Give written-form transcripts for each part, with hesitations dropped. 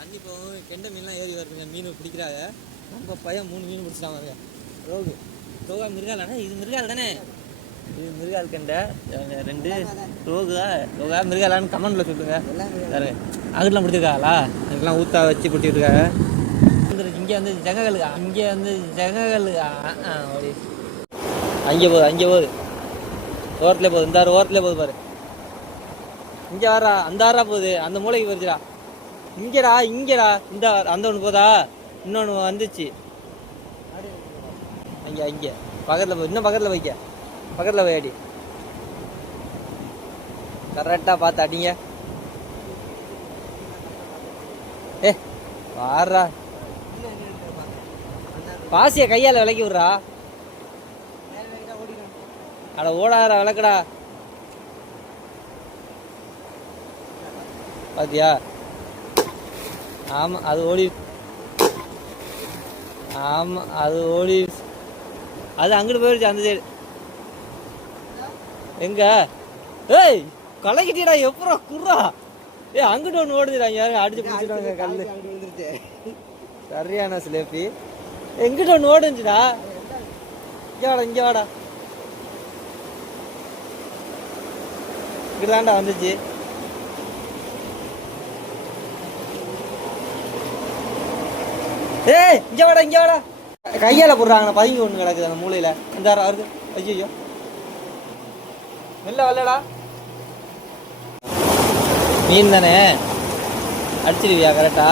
தண்ணி போகும் கெண்டை மீன்லாம் ஏறி வருதுங்க. மீன் பிடிக்கிறாங்க. நம்ம பையன் 3 மீன் பிடிச்சிட்டான் பாருங்க. ரோகு ரோகா மிருகாலாண்ணா? இது மிருகால் தானே? இது மிருகால் கெண்டை. 2 ரோகா மிருகாலான்னு கமெண்ட்ல சொல்லுங்க. பாருங்க அங்கிட்டலாம் பிடிச்சிருக்காங்களா? அதுக்கெல்லாம் ஊற்றா வச்சு பிடிச்சிருக்காங்க. இங்கே வந்து ஜெககல், அங்கே வந்து ஜெககல். அங்கே போகுது ஓரத்துலேயே போகுது. இந்த ஓரத்துலேயே போகுது பாரு. இங்கே ஆறா, அந்த ஆறா போகுது, அந்த மூளைக்கு வருதுடா. இங்கேடா இந்த அந்த ஒன்று போதா, இன்னொன்று வந்துச்சு அங்கே பக்கத்தில் போகுது. இன்னும் பக்கத்தில் போய் அடி. கரெக்டாக பார்த்து அடிங்க. வாரா பாசிய கையால் விளக்கி விட்றா. அட ஓடாத விளக்குடா. பாத்தியா? ஆமா அது ஓடி. அது அங்கிட்டு போயிடுச்சு அந்த சைடு. எங்க? ஏய் கலக்கிட்டீடா. எப்பரா குர்ரா? அங்கிட்டு ஒன்று ஓடுதுடா. யாரும் அடிச்சு பிடிச்சிடுவாங்க. கல்லு சரியான சிலேப்பி. எங்கிட்ட ஒன்று ஓடுச்சுடா. இங்கே வாடா. இங்கிட்டு வந்துச்சு. இங்கே வாடா. கையால போடுறாங்க. பதுங்கி ஒன்று கிடக்குது அந்த மூலையில. இந்த இருக்கு. ஐயோ மெல்ல வரலடா. மீன் தானே, அடிச்சிருவியா கரெக்டா?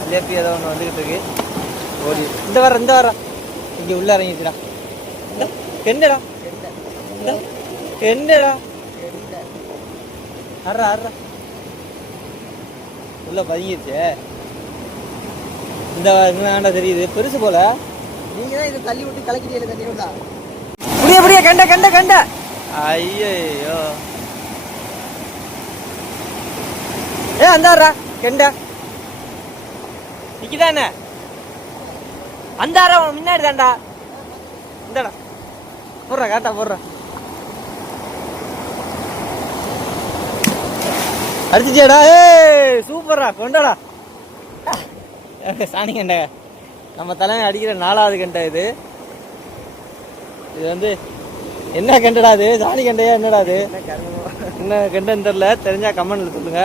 சிலேப்பி ஏதோ ஒன்று வந்துக்கிட்டு இருக்கு. ஓடி இந்த வர இங்கே உள்ள இறங்கிடுச்சுடா. என்னடா அறா உள்ள பதுங்கிடுச்சு. இந்த வேண்டா தெரியுது பெருசு போல. நீங்க தான் இதை தள்ளி விட்டு கலக்கிட்டே தண்ணி விடா. புடிய கண்ட. ஐயோ அந்தாரா கெண்டா நிக்குதானே? அந்தாரா முன்னாடி தாண்டா. இந்தடா போடுறா காட்டா போடுறா. அடிச்சிட்டியாடா? சூப்பர்ரா கொண்டாடா. சாணி கண்டை நம்ம தலைமை அடிக்கிற 4வது கண்டை இது. வந்து என்ன கண்டடா அது? சாணி கண்டையா என்னடா அது? என்ன கண்டைன்னு தெரியல. தெரிஞ்சா கமெண்ட்ல சொல்லுங்க.